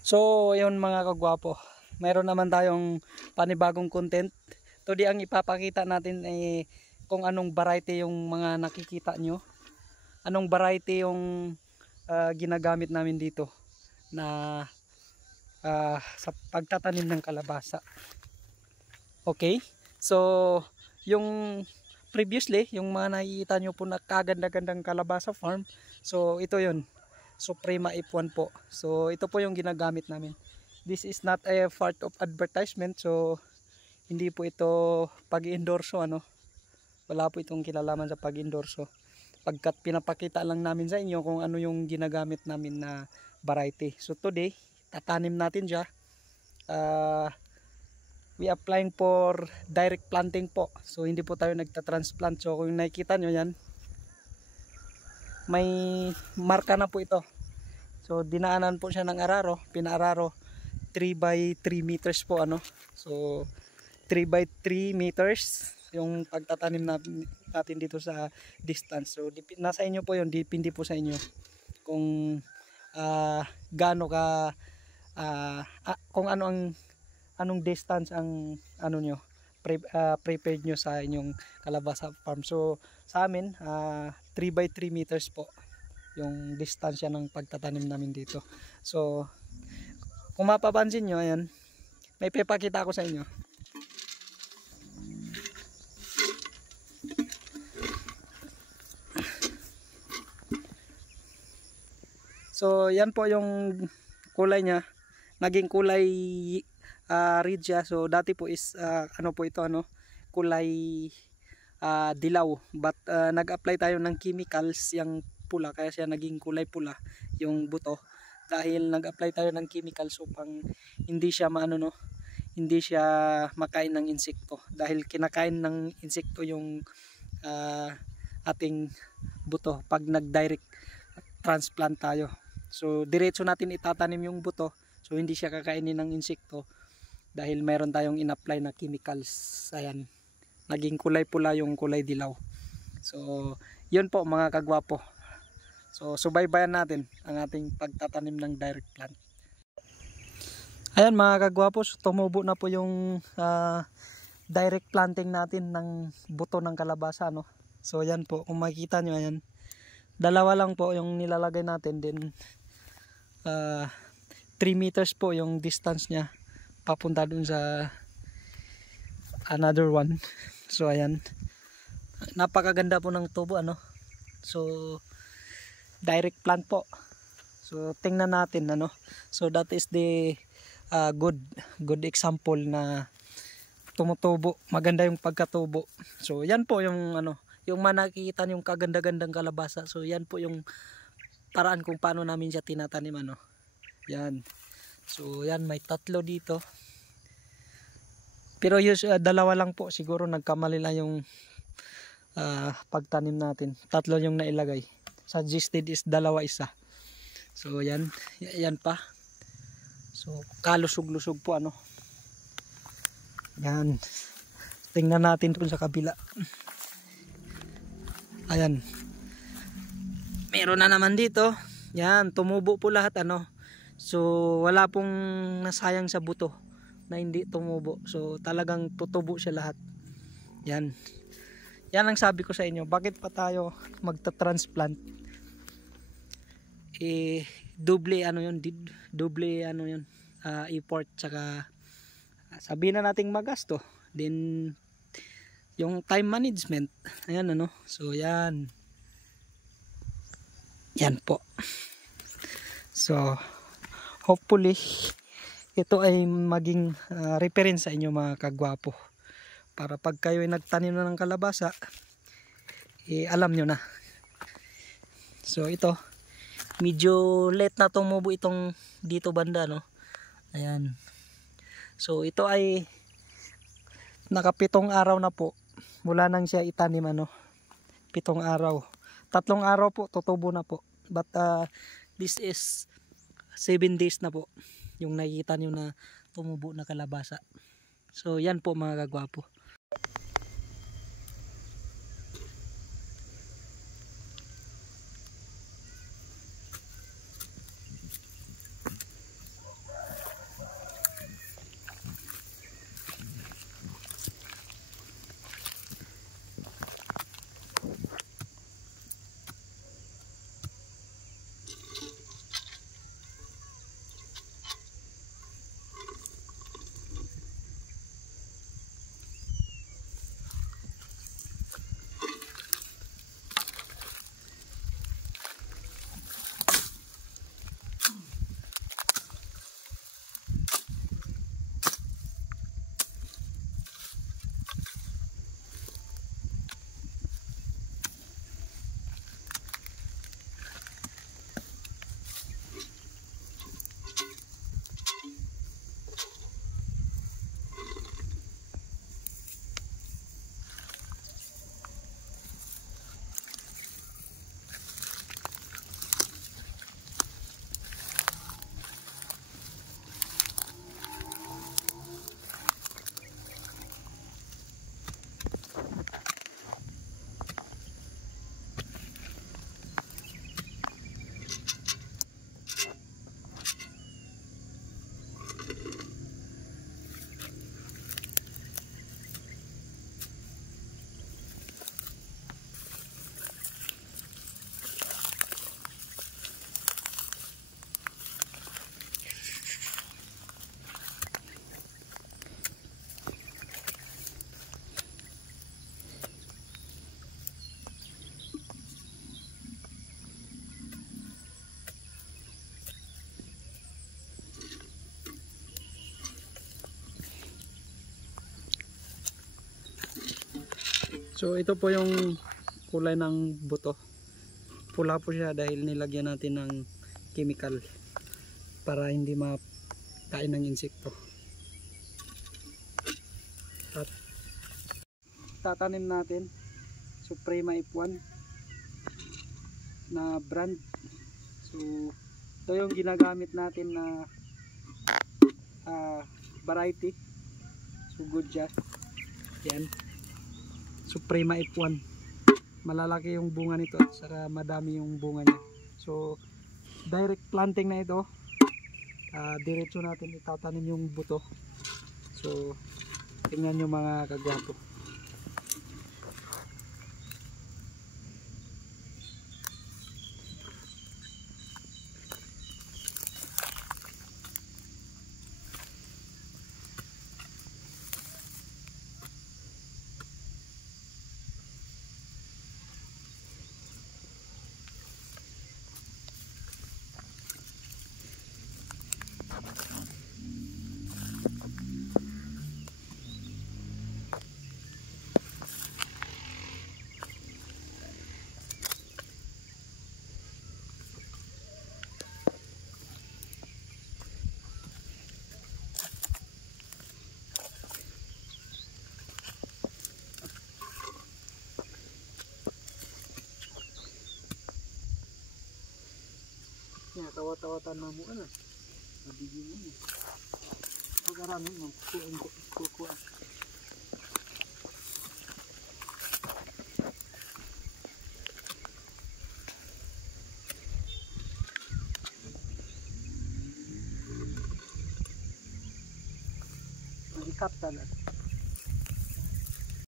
So, ayun mga kagwapo. Mayroon naman tayong panibagong content. Today ang ipapakita natin ay kung anong variety yung mga nakikita nyo. Anong variety yung ginagamit namin dito na sa pagtatanim ng kalabasa. Okay? So, yung previously, yung mga nakikita nyo po na kaganda-gandang kalabasa farm. So, ito yun. Suprema F1 po. So ito po yung ginagamit namin. This is not a part of advertisement. So hindi po ito pag-endorso ano. Wala po itong kilalaman sa pag-endorso. Pagkat pinapakita lang namin sa inyo kung ano yung ginagamit namin na variety. So today, tatanim natin siya. We applying for direct planting po. So hindi po tayo nagta-transplant. So kung nakikita nyo yan, may marka na po ito. So dinaanan po siya ng araro, pinaararo 3 by 3 meters po ano. So 3 by 3 meters yung pagtatanim natin dito sa distance. So nasa inyo po 'yon, depende po sa inyo kung gaano ka kung anong distance ang ano nyo prepared nyo sa inyong kalabasa farm. So sa amin 3 by 3 meters po yung distansya ng pagtatanim namin dito. So kung mapapansin nyo, ayan, may pipakita ako sa inyo. So yan po yung kulay nya, naging kulay red siya. So dati po is ano po ito ano, kulay dilaw, but nag-apply tayo ng chemicals yung pula, kaya siya naging kulay pula yung buto, dahil nag-apply tayo ng chemicals upang hindi siya hindi siya makain ng insekto, dahil kinakain ng insekto yung ating buto pag nag-direct transplant tayo. So diretso natin itatanim yung buto, so hindi siya kakainin ng insekto dahil mayroon tayong in-apply na chemicals. Ayan, naging kulay pula yung kulay dilaw. So yun po mga kagwapo. So subaybayan natin ang ating pagtatanim ng direct plant. Ayan mga kagwapo, tumubo na po yung direct planting natin ng buto ng kalabasa no. So yan po, kung makikita nyo, ayan, dalawa lang po yung nilalagay natin, din 3 meters po yung distance nya papunta dun sa another one. So ayan, napakaganda po ng tubo ano. So direct plant po. So tingnan natin ano. So that is the good example na tumutubo, maganda yung pagkatubo. So yan po yung ano, yung nakikita yung kaganda-gandang kalabasa. So yan po yung paraan kung paano namin siya tinatanim ano. Yan. So yan, may tatlo dito. Pero dalawa lang po, siguro nagkamali lang yung pagtanim natin. Tatlo yung nailagay. Suggested is dalawa isa. So yan, yan pa. So kalusog-lusog po ano. Yan. Tingnan natin dun sa kabila. Ayan. Meron na naman dito. Yan, tumubo po lahat ano. So wala pong nasayang sa buto na hindi tumubo. So talagang tutubo siya lahat. Yan. Yan ang sabi ko sa inyo. Bakit pa tayo magta-transplant? Double ano yun, double ano yun, effort, tsaka sabihin na nating magasto. Then yung time management. Ayan ano. So yan. Yan po. So hopefully ito ay maging reference sa inyo mga kagwapo, para pag kayo ay nagtanim na ng kalabasa, alam nyo na. So ito, medyo late na tumubo itong dito banda no. Ayan. So ito ay nakapitong araw na po mula nang siya itanim ano. 7 araw. 3 araw po tutubo na po. But this is 7 days na po yung nakikita nyo na tumubo na kalabasa. So yan po mga kagwapo. So ito po yung kulay ng buto. Pula po siya dahil nilagyan natin ng chemical para hindi makain ng insekto. At tatanim natin Suprema F1 na brand. So ito yung ginagamit natin na variety. So good siya. Yan. Suprema F1. Malalaki yung bunga nito at saka madami yung bunga niya. So direct planting na ito. Diretso natin itatanim yung buto. So tingnan nyo mga kagwapo. Tawa-tawatan na mo ano. Mabigyan mo niya. Pag-aramin mo, kukuha. Nag-ikap talaga.